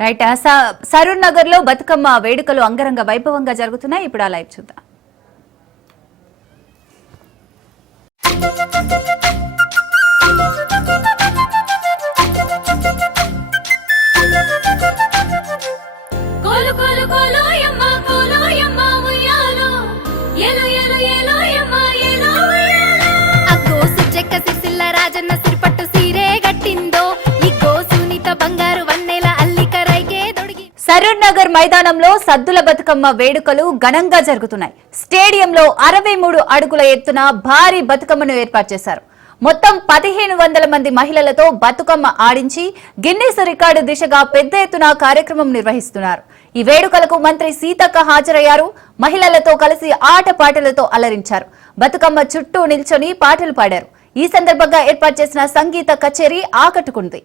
Right స- సరూర్ నగర్లో బతుకమ్మ వేడుకలు అంగరంగ వైభవంగా జరుగుతున్నాయి. ఇప్పుడు ఆ లైవ్ చూద్దాం. సరూర్ నగర్ మైదానంలో సద్దుల బతుకమ్మ వేడుకలు ఘనంగా జరుగుతున్నాయి. స్టేడియంలో అరవై మూడు అడుగుల ఎత్తున భారీ బతుకమ్మను ఏర్పాటు చేశారు. మొత్తం పదిహేను వందల మంది మహిళలతో బతుకమ్మ ఆడించి గిన్నెస్ రికార్డు దిశగా పెద్ద ఎత్తున కార్యక్రమం నిర్వహిస్తున్నారు. ఈ వేడుకలకు మంత్రి సీతక్క హాజరయ్యారు. మహిళలతో కలిసి ఆట పాటలతో అలరించారు. బతుకమ్మ చుట్టూ నిల్చొని పాటలు పాడారు. ఈ సందర్భంగా ఏర్పాటు చేసిన సంగీత కచేరీ ఆకట్టుకుంది.